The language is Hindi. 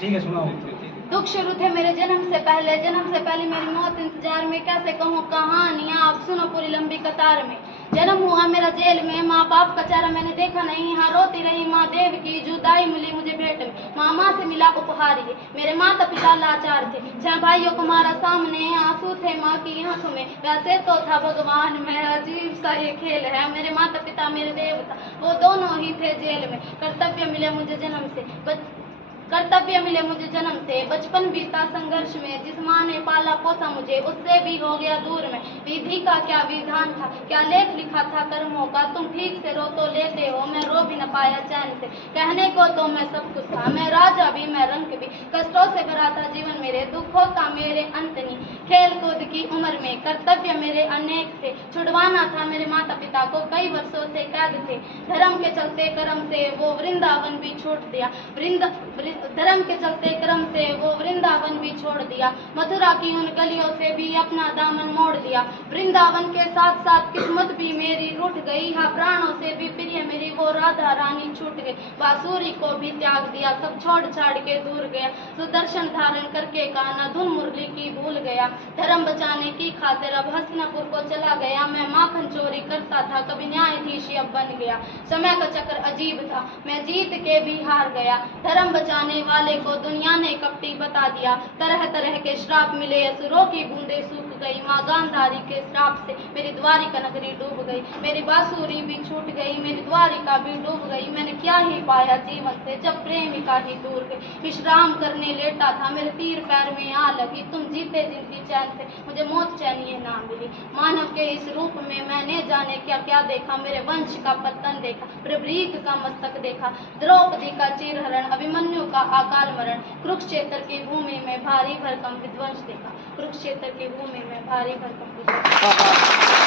ठीक है, सुनाओ। दुख शुरू थे मेरे जन्म से पहले मेरी मौत इंतजार में, कैसे कहूँ कहानियाँ आप सुनो पूरी लंबी कतार में। जन्म हुआ मेरा जेल में, माँ बाप का चेहरा मैंने देखा नहीं, यहाँ रोती रही माँ देव की जुदाई मिली मुझे भेंट में। माँ से मिला उपहार ये, मेरे माता पिता लाचार थे, 6 भाइयों को मारा सामने, आंसू थे माँ की आंखों में, वैसे तो था भगवान में, अजीब सा ये खेल है, मेरे माता पिता मेरे देवता वो दोनों ही थे जेल में। कर्तव्य मिले मुझे जन्म से, बचपन बीता संघर्ष में, जिस माँ ने पाला पोसा मुझे उससे भी हो गया दूर में। विधि का क्या विधान था, क्या लेख लिखा था कर्मों का, तुम ठीक से रो तो लेते हो, मैं रो भी न पाया चैन से। कहने को तो मैं सब कुछ था, मैं राजा भी मैं रंक भी, कष्टों से भरा था जीवन मेरे, दुखों का मेरे अंत नहीं, खेल कूद की उम्र में कर्तव्य मेरे अनेक थे, छुड़वाना था मेरे माता पिता को, कई वर्षों से कैद थे, धर्म के चलते कर्म से वो वृंदावन भी छोड़ दिया, धर्म के चलते क्रम से वो वृंदावन भी छोड़ दिया, मथुरा की उन गलियों से भी अपना दामन मोड़ दिया, वृंदावन के साथ साथ किस्मत भी मेरी रूठ गई, हाँ प्राणों से भी प्रिय मेरी वो राधा रानी छूट गई, बांसुरी को भी त्याग दिया, सब छोड़ छाड़ के दूर गया, सुदर्शन धारण करके गाना धुन मुरली की भूल गया, धर्म बचाने की खातिर अब हस्तिनापुर को चला गया, मैं माखन चोरी करता था कभी न्यायाधीश अब बन गया, समय का चक्र अजीब था मैं जीत के भी हार गया, धर्म बचाने वाले को दुनिया ने कपटी बता दिया, तरह तरह के श्राप मिले, असुरों की बूंदे सूख गई, माँ गांधारी के श्राप से मेरी द्वारिका नगरी डूब गई, मेरी बांसुरी भी छूट गई, मेरी द्वारिका भी डूब गई, मैंने क्या ही पाया जीवन से जब प्रेमिका ही दूर गई, विश्राम करने लेटा था मेरे तीर पैर में आ लगी, तुम जीते जिंदगी चैन से मुझे मौत चैन ये ना मिली, मानव के इस रूप में मैंने जाने क्या क्या देखा, मेरे वंश का पतन देखा, प्रभृत का मस्तक देखा, द्रौपदी का चीरहरण, अभिमन्यु का अकाल मरण, कुरुक्षेत्र की भूमि में भारी भरकम विध्वंस देखा, कुरुक्षेत्र की भूमि में भारी भरकम विध्वंस।